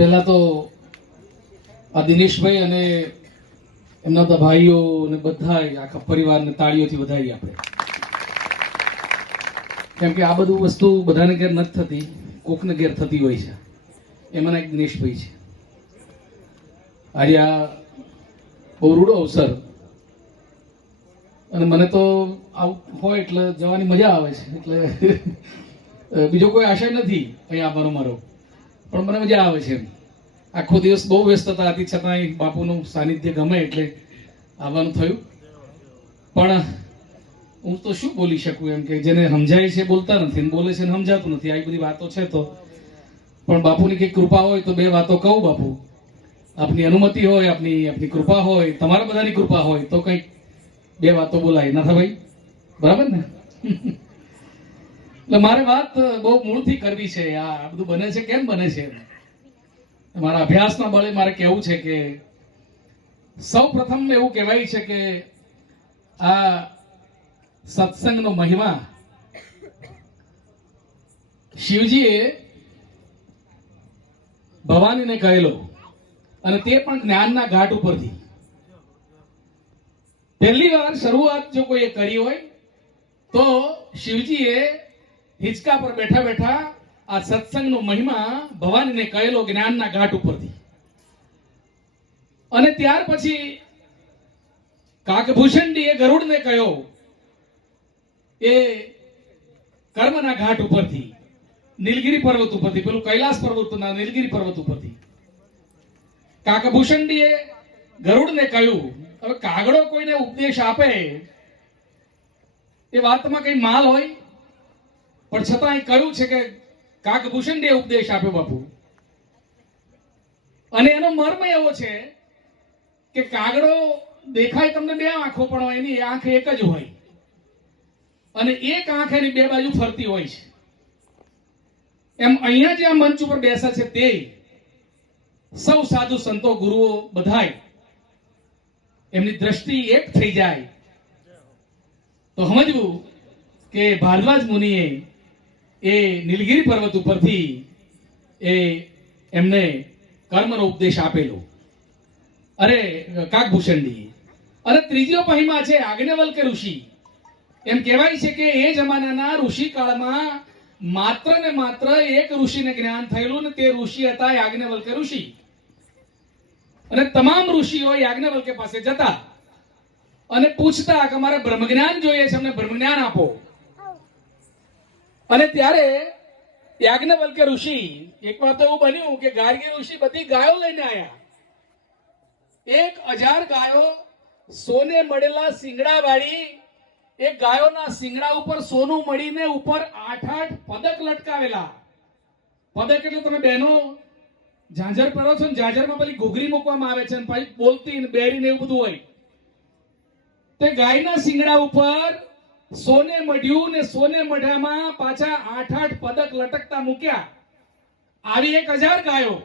પહેલા તો આ દિનેશભાઈ અને એમના બધા ભાઈઓ અને બધા આખા પરિવારને તાળીઓથી વધાવી આપણે. કેમ કે આ બધું વસ્તુ બધાને ઘેર નથી થતી, કોકને ઘેર થતી હોય છે. એમાંના એક દિનેશભાઈ છે. આજે આ બહુ રૂડો અવસર, અને મને તો આવું હોય એટલે જવાની મજા આવે છે. એટલે બીજો કોઈ આશય નથી અહીં આવવાનો મારો, પણ મને મજા આવે છે. આખો દિવસ બહુ વ્યસ્તતા હતી, છતાંય બાપુનું સાનિધ્ય ગમે એટલે આવવાનું થયું. પણ હું તો શું બોલી શકું, એમ કે જેને સમજાય છે બોલતા નથી, બોલે છે ને સમજાતું નથી. આવી બધી વાતો છે તો પણ બાપુની કઈ કૃપા હોય તો બે વાતો કહું. બાપુ, આપની અનુમતિ હોય, આપની કૃપા હોય, તમારા બધાની કૃપા હોય તો કંઈક બે વાતો બોલાય. ના ભાઈ, બરાબર ને? એટલે મારે વાત બહુ મૂળથી કરવી છે. આ બધું બને છે કેમ બને છે, મારા અભ્યાસના બળે મારે કહેવું છે કે સૌ પ્રથમ એવું કહેવાય છે કે આ સત્સંગનો મહિમા શિવજીએ ભવાનીને કહેલો, અને તે પણ જ્ઞાનના ઘાટ ઉપરથી. પહેલી વાર શરૂઆત જો કોઈએ કરી હોય તો શિવજીએ હિંચકા પર બેઠા બેઠા આ સત્સંગનો મહિમા ભવાનીને કહેલો જ્ઞાનના ઘાટ ઉપરથી. અને ત્યાર પછી કાકભૂષણજીએ ગરુડને કહ્યો એ કર્મના ઘાટ ઉપરથી, નીલગિરી પર્વત ઉપરથી, પેલું કૈલાસ પર્વતના નીલગિરી પર્વત ઉપરથી. કાકભૂષણજીએ ગરુડને કહ્યું. હવે કાગડો કોઈને ઉપદેશ આપે એ વાતમાં કઈ માલ હોય, પણ છતાં એ કહ્યું છે કે કાકભૂષણજીએ ઉપદેશ આપ્યો બાપુ. અને એનો મર્મ એવો છે કે કાગડો દેખાય તમને બે આંખો, પણ એની આંખ એક જ હોય, અને એક આંખ એની બે બાજુ ફરતી હોય છે. એમ અહીંયા જે આ મંચ ઉપર બેસા છે તે સૌ સાધુ સંતો ગુરુઓ બધાય એમની દ્રષ્ટિ એક થઈ જાય તો સમજવું કે ભારદ્વાજ મુનિએ એ નીલગિરી પર્વત ઉપરથી એ એમને કર્મનો ઉપદેશ આપેલો. અરે કાકભૂષણજી. અને ત્રીજો મહિમા છે આજ્ઞવલ્ક્ય ઋષિ. એમ કહેવાય છે કે એ જમાનાના ઋષિ કાળમાં માત્ર ને માત્ર એક ઋષિને જ્ઞાન થયેલું, ને તે ઋષિ હતા યાજ્ઞવલ્ક્ય ઋષિ. અને તમામ ઋષિઓ યાજ્ઞવલ્ક્ય પાસે જતા અને પૂછતા કે અમારે બ્રહ્મજ્ઞાન જોઈએ છે, અમને બ્રહ્મજ્ઞાન આપો. અને ત્યારે યાજ્ઞવલ્ક્ય ઋષિ, એક વાર તો એવું બન્યું કે ગાર્ગી ઋષિ બધી ગાયો લઈને આવ્યા. 1000 ગાયો સોને મળેલા શિંગડા વાળી. એ ગાયોના શિંગડા ઉપર સોનું મળીને ઉપર 8 પદક લટકાવેલા. પદક એટલે તમે બહેનો ઝાંઝર પહેરો છો ને, ઝાંઝરમાં પેલી ઘૂઘરી મૂકવામાં આવે છે, ને પછી બોલતી ને બેરી ને એવું બધું હોય. તે ગાયના શિંગડા ઉપર સોને મઢ્યું, ને સોને મઢામાં પાછા 8 પદક લટકતા મૂક્યા. આવી 1000 ગાયો.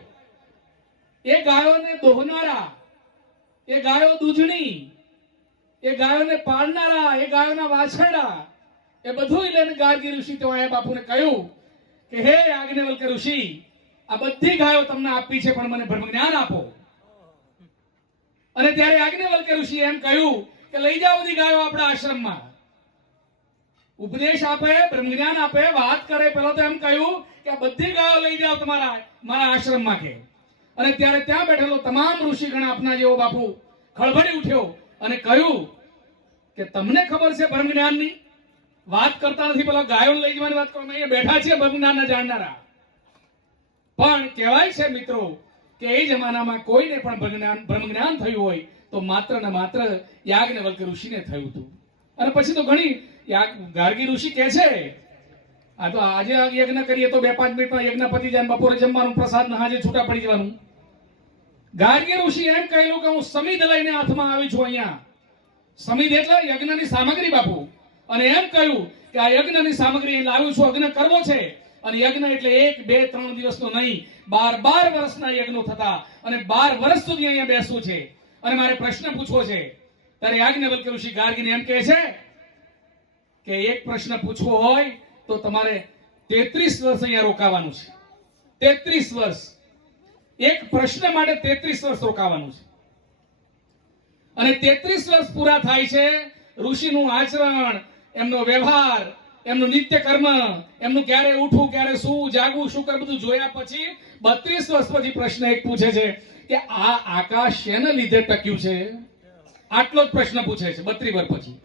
એ ગાયોને દોહનારા, એ ગાયો દૂધણી, એ ગાયોને પાળનારા, એ ગાયોના વાછરડા, એ બધું લઈને ગાર્ગી ઋષિ તો આ બાપુને કહ્યું કે હે યાજ્ઞવલ્ક્ય ઋષિ, આ બધી ગાયો તમને આપી છે, પણ મને બ્રહ્મજ્ઞાન આપો. અને ત્યારે યાજ્ઞવલ્ક્ય ઋષિ એમ કહ્યું કે લઈ જાઓ બધી ગાયો આપણા આશ્રમમાં. ઉપદેશ આપે, બ્રહ્મજ્ઞાન આપે, વાત કરે. પેલો તો એમ કહ્યું કે આ બધી ગાયો લઈ જાઓ મારા આશ્રમમાં કે. અને ત્યારે ત્યાં બેઠેલો તમામ ઋષિગણ આપના જેવો બાપુ ખળભળી ઉઠ્યો અને કહ્યું કે તમને ખબર છે બ્રહ્મજ્ઞાનની? વાત કરતા નથી, પેલા ગાયો લઈ જવાની વાત કરો. અહીંયા બેઠા છે બ્રહ્મજ્ઞાનના જાણનારા. પણ કહેવાય છે મિત્રો કે એ જમાનામાં કોઈને પણ બ્રહ્મજ્ઞાન થયું હોય તો માત્ર ને માત્ર યાજ્ઞવલ્ક્ય ઋષિને થયું હતું. અને પછી તો ઘણી ગાર્ગી ઋષિ કહે છે આ તો આજે યજ્ઞ કરીએ તો 2-5 મિનિટમાં યજ્ઞ પતી જાય, બપોરે જમવાનું, પ્રસાદ હાજે છૂટા પડી જવાનું. ગાર્ગી ઋષિ એમ કહેલું કે હું સમિધ લઈને હાથમાં આવી છું અહીંયા. સમિધ એટલે યજ્ઞની સામગ્રી બાપુ. અને એમ કહ્યું કે આ યજ્ઞની સામગ્રી લાવ્યું છું, યજ્ઞ કરવો છે. અને યજ્ઞ એટલે 1, 2, 3 દિવસનો નહીં, 12 વર્ષના યજ્ઞો થતા. અને 12 વર્ષ સુધી અહીંયા બેસવું છે અને મારે પ્રશ્ન પૂછવો છે. ત્યારે યાજ્ઞવલ્ક્ય ઋષિ ગાર્ગીને એમ કહે છે કે એક પ્રશ્ન પૂછવો હોય તો તમારે 33 વર્ષ અહીંયા રોકાવાનું છે. 33 વર્ષ. એક પ્રશ્ન માટે 33 વર્ષ રોકાવાનું છે. અને 33 વર્ષ પૂરા થાય છે, ઋષિનું આચરણ, એમનો વ્યવહાર, એમનું નિત્ય કર્મ, એમનું ક્યારે ઉઠવું, ક્યારે સૂવું, જાગવું, શું કરવું, બધું જોયા પછી 32 વર્ષ પછી પ્રશ્ન એક પૂછે છે કે આ આકાશ શેને લીધે ટક્યું છે? આટલો જ પ્રશ્ન પૂછે છે 32 વર્ષ પછી.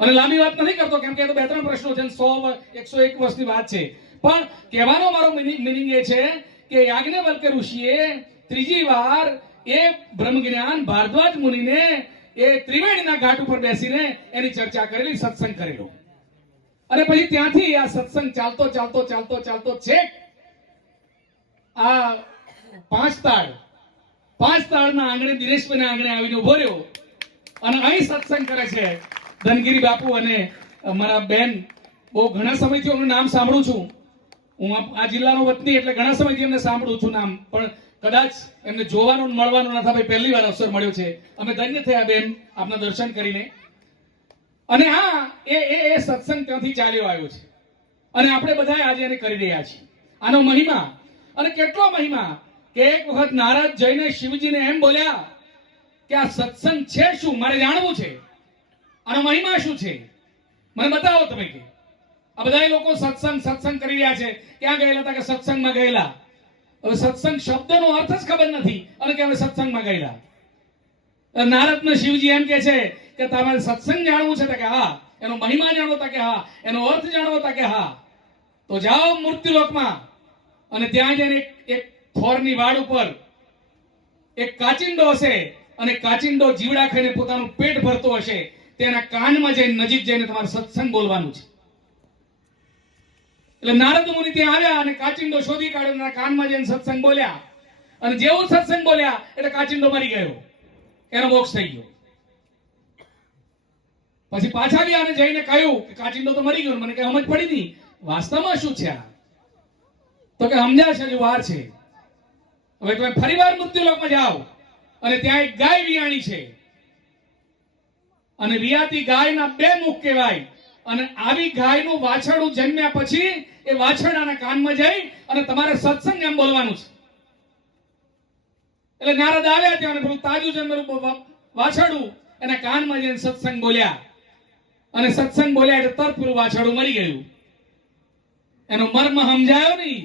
અને લાંબી વાત નથી કરતો, કેમ કે એ તો 2-3 પ્રશ્નો છે, 100 101 વર્ષની વાત છે. પણ કહેવાનો મારો મિનિંગ એ છે કે યાજ્ઞવલ્ક્ય ઋષિએ ત્રીજી વાર એ બ્રહ્મ જ્ઞાન ભારદ્વાજ મુનિને એ ત્રિવેણીના ઘાટ ઉપર બેસીને એની ચર્ચા કરેલી, સત્સંગ કરેલો. અને પછી ત્યાંથી આ સત્સંગ ચાલતો ચાલતો ચાલતો ચાલતો છેક આ પાંચ તાળના આંગણે, દિનેશભાઈના આંગણે આવીને ઉભો રહ્યો. અને અહીં સત્સંગ કરે છે ધનગીરી બાપુ અને મારા બેન. બહુ ઘણા સમયથી એમનું નામ સાંભળું છું. હું આ જિલ્લાનો વતની એટલે ઘણા સમયથી એમને સાંભળું છું નામ, પણ કદાચ એમને જોવાનું મળવાનું ના થાય. પહેલી વાર અવસર મળ્યો છે. અમે ધન્ય થયા બેન આપના દર્શન કરીને. અને હા, એ સત્સંગ ત્યાંથી ચાલ્યો આવ્યો છે અને આપણે બધા આજે એને કરી રહ્યા છીએ. આનો મહિમા, અને કેટલો મહિમા કે એક વખત નારદ જઈને શિવજીને એમ બોલ્યા કે આ સત્સંગ છે શું? મારે જાણવું છે, આનો મહિમા શું છે, મને બતાવો તમે. કે આ બધા લોકો સત્સંગ કરી રહ્યા છે. ક્યાં ગયેલા હતા? કે સત્સંગમાં ગયેલા. હવે સત્સંગ શબ્દનો અર્થ જ ખબર નથી અને કે અમે સત્સંગમાં ગયેલા. નારદને શિવજી એમ કે છે કે તમારે સત્સંગ જાણવું છે? કે હા. એનો મહિમા જાણવો હતા? કે હા. એનો અર્થ જાણવો હતા? કે હા. તો જાઓ મૃત્યુલોકમાં અને ત્યાં જઈને એક થોરની વાડ ઉપર એક કાચિંડો હશે અને કાચિંડો જીવડા ખાઈને પોતાનું પેટ ભરતો હશે. તેના કાનમાં જઈને, નજીક જઈને તમારે સત્સંગ બોલવાનું છે. એટલે નારદ મુનિ ત્યાં આવ્યા અને કાચિંડો શોધી કાઢ્યો, એના કાનમાં જઈને સત્સંગ બોલ્યા. અને જેવું સત્સંગ બોલ્યા એટલે કાચિંડો મરી ગયો, એનો મોક્ષ થઈ ગયો. પછી પાછા ગયા અને જઈને કહ્યું કે કાચિંડો તો મરી ગયો. મને કઈ સમજ પડી નહીં, વાસ્તવમાં શું છે આ? તો કે સમજાશે, હજુ વાર છે. હવે તમે ફરીવાર મૃત્યુલોકમાં જાઓ અને ત્યાં એક ગાય વિયાણી છે અને વિયાતી ગાયના 2 મુખ કહેવાય. અને આવી ગાયનું વાછરડું જન્મ્યા પછી એ વાછરડાના કાનમાં જઈ અને તમારે સત્સંગ એમ બોલવાનું છે. એટલે નારદ આવ્યા ત્યાં અને પેલું તાજું જન્મેલું વાછરડું એના કાનમાં જઈને સત્સંગ બોલ્યા. અને સત્સંગ બોલ્યા એટલે તરત પેલું વાછરડું મરી ગયું. એનો મર્મ સમજાયો નહીં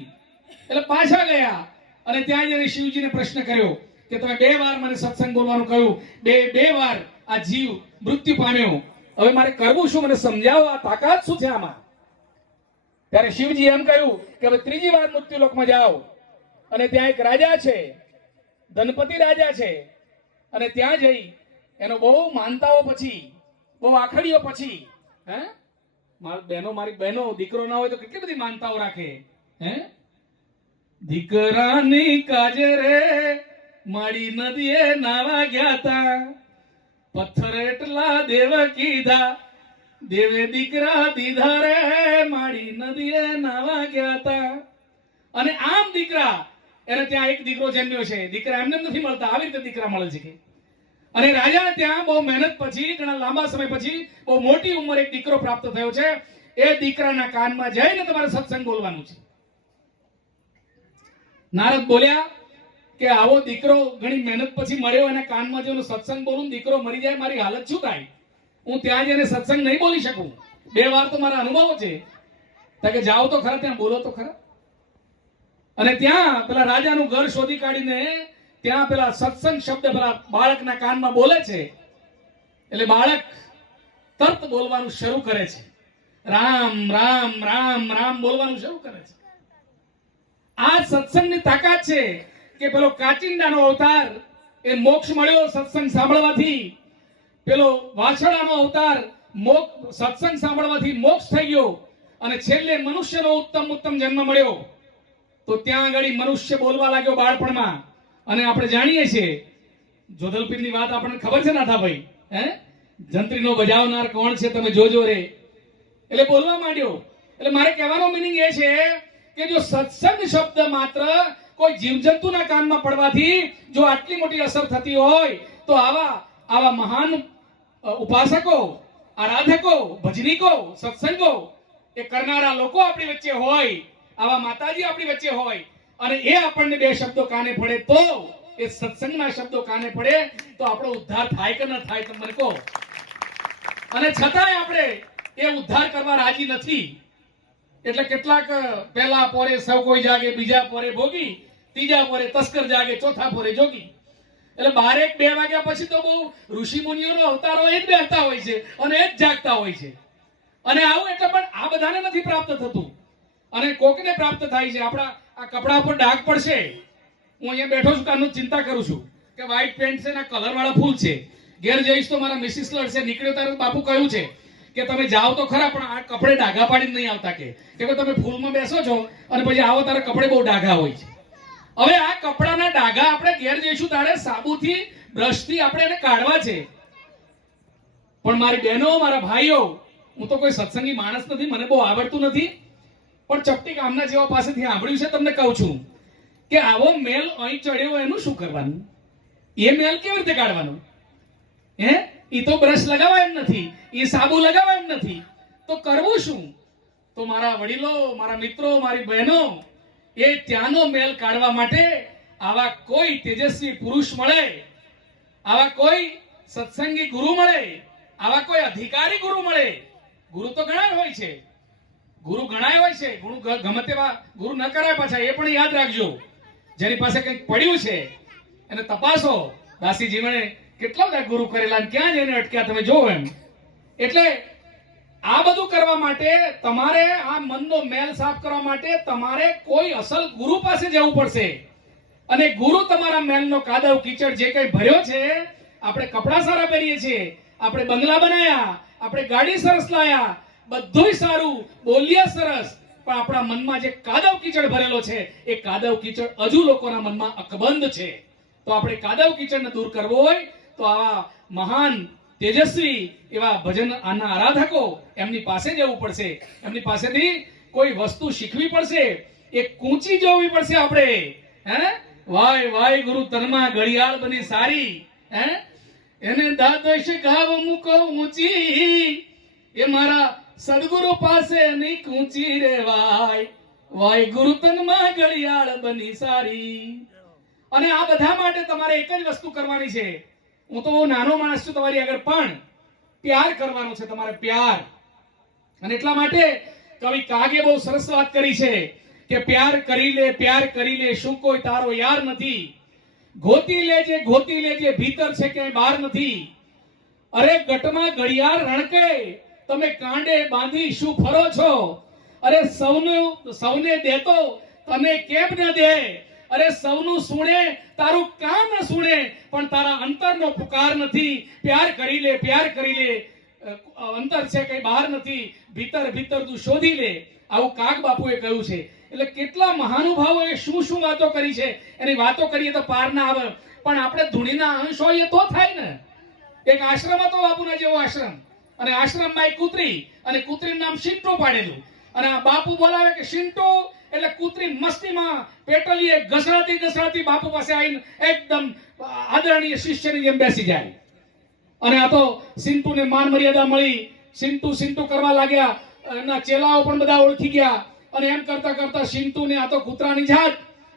એટલે પાછા ગયા અને ત્યાં જઈને શિવજીને પ્રશ્ન કર્યો કે તમે 2 વાર મને સત્સંગ બોલવાનું કહ્યું, બે વાર આ જીવ મૃત્યુ પામ્યો. હવે મારે કરવું શું? મને સમજાવો, આ તાકાત શું છે આમાં? ત્યારે શિવજી એમ કહ્યું કે હવે ત્રીજી વાર મૃત્યુલોકમાં જાઓ અને ત્યાં એક રાજા છે, ધનપતિ રાજા છે. અને ત્યાં જઈ એનો બહુ માનતાઓ પછી, બહુ આખડીઓ પછી, મારી બહેનો દીકરો ના હોય તો કેટલી બધી માનતાઓ રાખે. દીકરાની કાજરે માડી નદીએ નાવા ગયા તા, પથ્થર એટલા દેવ કીધા, દેવે દીકરા દીધા રે, માડી નદીએ નાવા ગયા તા. અને આમ દીકરા, એને ત્યાં એક દીકરો જન્મ્યો છે. દીકરા એમને નથી મળતા, આવી રીતે દીકરા મળે છે. કે અને રાજા ત્યાં બહુ મહેનત પછી, ઘણા લાંબા સમય પછી, બહુ મોટી ઉંમર એક દીકરો પ્રાપ્ત થયો છે. એ દીકરાના કાનમાં જઈને તમારે સત્સંગ બોલવાનું છે. નારદ બોલ્યા કે આવો દીકરો ઘણી મહેનત પછી મળ્યો, એના કાનમાં જો સત્સંગ બોલું, દીકરો મરી જાય, મારી હાલત શું થાય? હું ત્યાં જઈને સત્સંગ નહીં બોલી શકું. 2 વાર તો મારા અનુભવો છે. કે જાઓ તો ખરા, ત્યાં બોલો તો ખરા. અને ત્યાં પેલા રાજાનું ઘર શોધી કાઢીને ત્યાં પેલા સત્સંગ શબ્દ પેલા બાળકના કાનમાં બોલે છે. એટલે બાળક તરત બોલવાનું શરૂ કરે છે. રામ રામ રામ રામ બોલવાનું શરૂ કરે છે. આ સત્સંગની તાકાત છે કે પેલો કાચિંડાનો અવતાર એ મોક્ષ મળ્યો સત્સંગ સાંભળવાથી. પેલો વાછડાનો અવતાર સત્સંગ સાંભળવાથી મોક્ષ થઈ ગયો. અને છેલ્લે મનુષ્યનો ઉત્તમ જન્મ મળ્યો. તો ત્યાં આગળ મનુષ્ય બોલવા લાગ્યો બાળપણમાં. અને આપણે જાણીએ છીએ જોધલપીરની વાત આપણને ખબર છે નાથાભાઈ, જંત્રીનો બજાવનાર કોણ છે તમે જોજો રે. એટલે બોલવા માંડ્યો. એટલે મારે કહેવાનો મિનિંગ એ છે કે જો સત્સંગ શબ્દ માત્ર કોઈ જીવજંતુના કાનમાં પડવાથી જો આટલી મોટી અસર થતી હોય તો આવા મહાન ઉપાસકો, આરાધકો, ભજનીકો, સત્સંગો એ કરનારા લોકો આપણી વચ્ચે હોય, આવા માતાજી આપણી વચ્ચે હોય અને એ આપણને બે શબ્દો કાને પડે તો, એ સત્સંગના શબ્દો કાને પડે તો આપણો ઉદ્ધાર થાય કે ન થાય, તમે મને કહો. અને છતાંય આપણે એ ઉદ્ધાર કરવા રાજી નથી. એટલે કેટલાક પહેલા પોરે સૌ કોઈ જાગે, બીજા પોરે ભોગી, ત્રીજા પોરે તસ્કર જાગે, ચોથા પોરે જોગી. એટલે 12-2 વાગ્યા પછી તો બહુ ઋષિ મુનિઓનો અવતારો એ જ બેસતા હોય છે અને એ જ જાગતા હોય છે. અને આવું એટલે પણ આ બધાને નથી પ્રાપ્ત થતું, અને કોકને પ્રાપ્ત થાય છે. આપણા આ કપડા ઉપર ડાઘ પડશે, હું અહીંયા બેઠો છું કારનું ચિંતા કરું છું કે વ્હાઈટ પેન્ટ છે ને કલર વાળા ફૂલ છે, ઘેર જઈશ તો મારા મિસિસ લડશે. નીકળ્યો ત્યારે બાપુ કહ્યું છે કે તમે જાઓ તો ખરા પણ આ કપડે ડાઘા પાડીને નહીં આવતા, કે તમે ફૂલમાં બેસો છો અને પછી આવો તારે કપડે બહુ ડાઘા હોય છે. હવે આ કપડાના ડાઘા આપણે ઘેર જઈશું તારે સાબુથી, બ્રશથી આપણે એને કાઢવા છે. પણ મારી બહેનો, મારા ભાઈઓ, હું તો કોઈ સત્સંગી માણસ નથી, મને બહુ આવડતું નથી, પણ ચપટી ગામના જેવા પાસેથી સાંભળ્યું છે, તમને કહું છું કે આવો મેલ અહીં ચડ્યો એનું શું કરવાનું? એ મેલ કેવી રીતે કાઢવાનો? એ તો બ્રશ લગાવવા એમ નથી, એ સાબુ લગાવવા એમ નથી, તો કરવું શું? તો મારા વડીલો, મારા મિત્રો, મારી બહેનો, એ ત્યાંનો મેલ કાઢવા માટે આવા કોઈ તેજસ્વી પુરુષ મળે, આવા કોઈ સત્સંગી ગુરુ મળે, આવા કોઈ અધિકારી ગુરુ મળે. ગુરુ તો ઘણા હોય છે, ગુરુ ઘણા હોય છે, ગુરુ ગમે તેવા ગુરુ ન કરાય પાછા. એ પણ યાદ રાખજો, જેની પાસે કંઈક પડ્યું છે એને તપાસો. દાસીજી મને કેટલા બધા ગુરુ કરેલા, ક્યાં જઈને અટક્યા તમે જોવો એમ. એટલે આ બધું કરવા માટે તમારે, આ મનનો મેલ સાફ કરવા માટે તમારે કોઈ અસલ ગુરુ પાસે જવું પડશે. અને ગુરુ તમારા મેલનો કાદવ કીચડ જે કંઈ ભર્યો છે, આપણે કપડા સારા પહેરીએ છીએ, આપણે બંગલા બનાયા, આપણે ગાડી સરસ લાયા, બધુંય સારું, બોલ્યા સરસ, પણ આપણા મનમાં જે કાદવ કીચડ ભરેલો છે એ કાદવ કીચડ હજુ લોકોના મનમાં અકબંધ છે. તો આપણે કાદવ કીચડને દૂર કરવો હોય તો આવા મહાન તેજસ્વી એવા ભજન આના આરાધકો, એમની પાસે જવું પડશે, એમની પાસેથી કોઈ વસ્તુ શીખવી પડશે, એ કૂંચી જોવી પડશે આપણે. વાય વાય ગુરુ તનમાં ઘડિયાળ બની સારી, એને દાદોશ ગાવ મૂકો ઊંચી, એ મારા સદગુરુ પાસે નહીં કૂંચી રે વાય વાય ગુરુ તનમાં ઘડિયાળ બની સારી. અને આ બધા માટે તમારે એક જ વસ્તુ કરવાની છે. હું તો નાનો માણસ છું તમારી આગળ, પણ પ્યાર કરવાનો છે તમારે, પ્યાર. અને એટલા માટે કવિ કાગે બહુ સરસ વાત કરી છે કે પ્યાર કરી લે શું કોઈ તારો યાર નથી, ગોતી લેજે ભીતર છે ક્યાંય બહાર નથી. અરે ગટમાં ઘડિયાળ રણકે, તમે કાંડે બાંધી શું ફરો છો? અરે સૌને દેતો તને કેમ ન દે? અરે સૌનું સુણે તારું કામ ન સુણે, પણ તારા અંતરનો પુકાર નથી. પ્યાર કરી લે, અંતર છે કઈ બહાર નથી, ભીતર તું શોધી લે. આવું કાગ બાપુએ કહ્યું છે. એટલે કેટલા મહાનુભાવોએ શું વાતો કરી છે, એની વાતો કરીએ તો પાર ના આવે. પણ આપણે ધૂણીના અંશ હોઈએ તો થાય ને. એક આશ્રમ હતો બાપુના જેવો આશ્રમ, અને આશ્રમમાં એક કૂતરી, અને કૂતરીનું નામ શિન્ટો પાડેલું. અને આ બાપુ બોલાવે કે શિન્ટો, એટલે કૂતરી મસ્તીમાં પેટલીએ ઘસડાતી બાપુ પાસે આવીને એકદમ આદરણીય શિષ્યની જેમ બેસી જાય. અને આ તો સિન્ટુને માન મર્યાદા મળી, સિન્ટુ કરવા લાગ્યા, એના ચેલાઓ પણ બધા ઓળખી ગયા. અને એમ કરતા સિન્ટુને આ તો કૂતરાની જાત.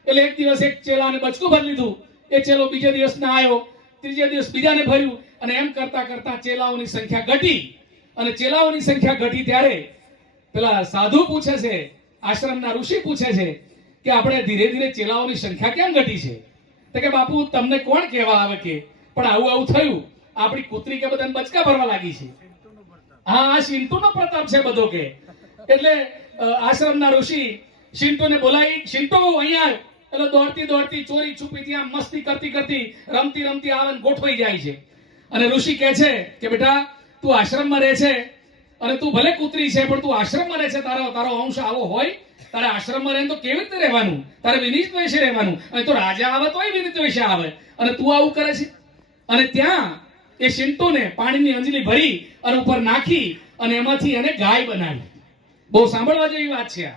એટલે એક દિવસ એક ચેલાને બચકું ભરી લીધું, એ ચેલો બીજે દિવસ ના આવ્યો, ત્રીજે દિવસ બીજાને ભર્યું. અને એમ કરતા ચેલાઓની સંખ્યા ઘટી. અને ચેલાઓની સંખ્યા ઘટી ત્યારે પેલા સાધુ પૂછે છે, આશ્રમના ઋષિ પૂછે છે કે આપણે ધીરે ધીરે ચેલાઓની સંખ્યા કેમ ઘટી છે? તો કે બાપુ તમને કોણ કહેવા આવે કે પણ આવું થયું, આપણી કૂતરી કે બધાને બચકા ભરવા લાગી છે. હા, આ સિન્ટુનો પ્રતાપ છે બધો કે. એટલે આશ્રમના ઋષિ સિન્ટુને બોલાવી, સિન્ટુ અહીંયા, એટલે દોડતી ચોરી છુપી ત્યાં મસ્તી કરતી રમતી આવે ને ગોઠવાઈ જાય છે. અને ઋષિ કહે છે કે બેટા તું આશ્રમમાં રહે છે, અને તું ભલે કૂતરી છે પણ તું આશ્રમમાં રહે છે, તારો અંશ આવો હોય, તારે આશ્રમમાં રહે તો કેવી રીતે રહેવાનું? તારે વિનિત દ્વેષે રહેવાનું. અને તો રાજા આવે તોય વિનિત દ્વેષે આવે, અને તું આવું કરે છે. અને ત્યાં એ સિન્ટુને પાણીની અંજલી ભરી અને ઉપર નાખી અને એમાંથી એને ગાય બનાવી. બહુ સાંભળવા જેવી વાત છે આ.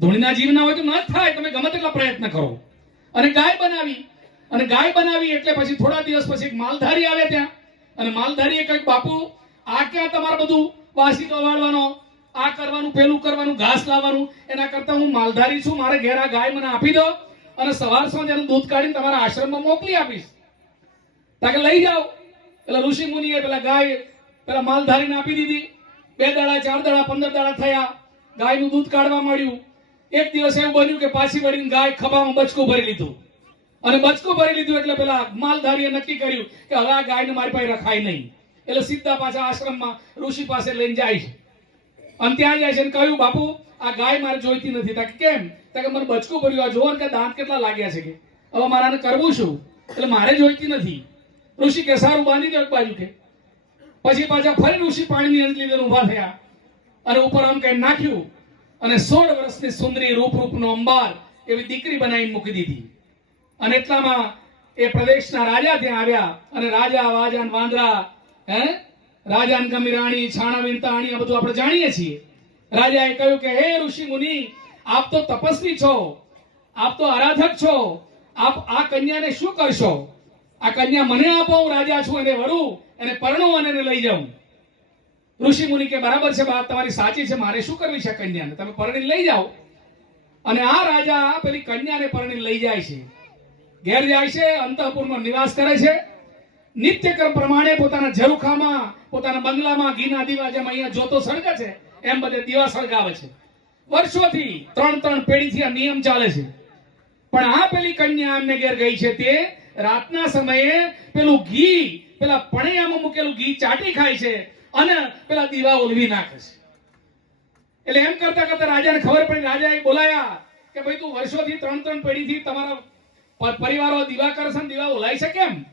ધૂળના જીવ ના હોય તો ન જ થાય, તમે ગમે તેટલા પ્રયત્ન કરો. અને ગાય બનાવી એટલે પછી થોડા દિવસ પછી એક માલધારી આવે ત્યાં. અને માલધારીએ કહ્યું બાપુ આ ક્યાં તમારે બધું વાસી વાળવાનો, આ કરવાનું, પેલું કરવાનું, ઘાસ લાવવાનું, એના કરતા હું માલધારી છું, મારે ઘેર આ ગાય મને આપી દો અને સવાર સાંજ એનું દૂધ કાઢીને તમારા આશ્રમમાં મોકલી આપીશ. તાકે લઈ જાઓ. પેલા ઋષિ મુનિએ પેલા ગાય પેલા માલધારીને આપી દીધી. 2 દાડા 4 દાડા 15 દાડા થયા, ગાયનું દૂધ કાઢવા માંડ્યું. એક દિવસ એવું બન્યું કે પાછી વળીને ગાય ખભામાં બચકું ભરી લીધું, અને બચકું ભરી લીધું એટલે પેલા માલધારીએ નક્કી કર્યું કે હવે આ ગાયને મારી પાસે રખાય નહીં. એટલે સીધા પાછા આશ્રમમાં ઋષિ પાસે લઈને જાય છે. અને ત્યાં જાય છે અને કહ્યું, બાપુ આ ગાય મારે જોઈતી નથી. તાકે કેમ? તાકે મને બચકું ભર્યું, આ જોવો ને કે દાંત કેટલા લાગ્યા છે, કે હવે મારાને કરવું શું, એટલે મારે જોઈતી નથી. ઋષિ કે સારું, બાંધી દો એક બાજુ. કે પછી પાછા ફરી ઋષિ પાણીની અંજલી લઈને ઊભા થયા અને ઉપર આમ કઈ નાખ્યું અને 16 વર્ષની સુંદરી રૂપનો અંબાર એવી દીકરી બનાવીને મૂકી દીધી. અને એટલામાં એ પ્રદેશના રાજા ત્યાં આવ્યા અને રાજા વાજાન વાંદરા, રાજાન ગમી રાણી, છાણા વીણતા આણી, આ બધું આપણે જાણીએ છીએ. રાજાએ કહ્યું કે હે ઋષિ મુનિ, આપ તો તપસ્વી છો, આપ તો આરાધક છો, આપ આ કન્યાને શું કરશો? આ કન્યા મને આપો, હું રાજા છું, એને વરું, એને પરણું અને એને લઈ જાઉં. ઋષિ મુનિ કે બરાબર છે વાત તમારી સાચી છે, મારે શું કરવી છે કન્યાને, તમે પરણી લઈ જાઓ. અને આ રાજા પેલી કન્યાને પરણી લઈ જાય છે, ઘેર જાય છે, અંતઃપુરમાં નિવાસ કરે છે. નિત્યક્રમ પ્રમાણે પોતાના ઝરૂખામાં, પોતાના બંગલામાં ઘીના દીવા જેમ અહીંયા જોતો સળગે છે એમ બધે દીવા સળગાવે છે. વર્ષોથી 3 પેઢીથી આ નિયમ ચાલે છે. પણ આ પેલી કન્યા એમને ઘેર ગઈ છે, તે રાતના સમયે પેલું ઘી, પેલા પણૈયામાં મૂકેલું ઘી ચાટી ખાય છે અને પેલા દીવા ઓલવી નાખે છે. એટલે એમ કરતા કરતા રાજાને ખબર પડી. રાજાએ બોલાયા કે ભાઈ તું વર્ષોથી 3 પેઢીથી તમારા પરિવારો દીવા કરે છે, દીવા ઓલાય છે કેમ?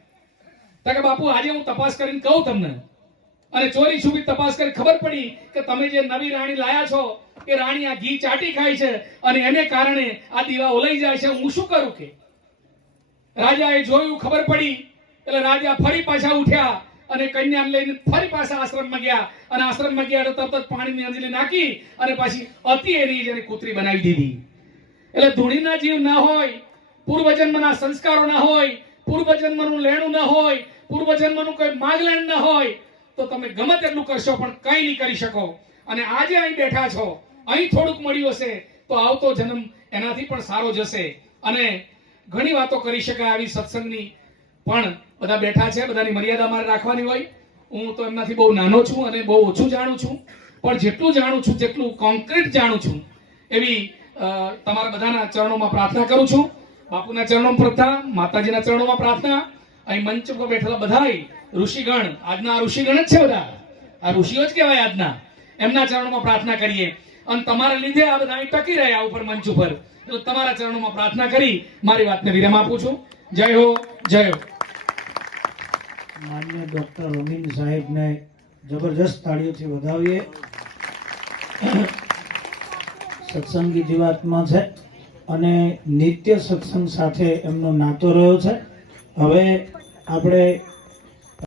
તો કે બાપુ આજે હું તપાસ કરીને કહું તમને. અને ચોરી છુપી તપાસ કરી ખબર પડી કે તમે જે નવી રાણી લાયા છો એ રાણી આ ઘી ચાટી ખાય છે અને એને કારણે આ દીવા ઓલાઈ જાય છે. હું શું કરું? કે રાજાએ જોયું, ખબર પડી. એટલે રાજા ફરી પાછા ઉઠ્યા અને કન્યાને લઈને ફરી પાછા આશ્રમમાં ગયા. અને આશ્રમમાં ગયા તો તરત જ પાણીની અંજલી નાખી અને પાછી અતિ એની જેને કૂતરી બનાવી દીધી. એટલે ધૂણીના જીવ ના હોય, પૂર્વજન્મના સંસ્કારો ના હોય, પૂર્વજન્મનું લેણું ન હોય, પૂર્વજન્મનું કોઈ માગલેણ ન હોય તો તમે ગમે તેટલું કરશો પણ કંઈ નહીં કરી શકો. અને આજે અહીં બેઠા છો, અહીં થોડુંક મળ્યું હશે તો આવતો જન્મ એનાથી પણ સારો જશે. અને ઘણી વાતો કરી શકાય આવી સત્સંગની, પણ બધા બેઠા છે, બધાની મર્યાદા મારે રાખવાની હોય. હું તો એમનાથી બહુ નાનો છું અને બહુ ઓછું જાણું છું, પણ જેટલું જાણું છું તેટલું કોન્ક્રીટ જાણું છું. એવી તમારા બધાના ચરણોમાં પ્રાર્થના કરું છું. બાપુના ચરણોમાં પ્રાર્થના, માતાજીના ચરણોમાં પ્રાર્થના. અહીં મંચ પર બેઠેલા બધાય ઋષિગણ, આજના આ ઋષિગણ જ છે, બધા આ ઋષિઓ જ કહેવાય આજના, એમના ચરણોમાં પ્રાર્થના કરીએ. અને તમારા લીધે આ બધા અહીં ટકી રહ્યા ઉપર મંચ ઉપર. એટલે તમારા ચરણોમાં પ્રાર્થના કરી મારી વાતને વિરામ આપું છું. જય હો, જય હો. માન્ય ડોક્ટર અમીન સાહેબને જબરજસ્ત તાળીઓથી વધાવીએ. સત્સંગી જીવાત્મા છે અને નિત્ય સત્સંગ સાથે એમનો નાતો રહ્યો છે. હવે આપણે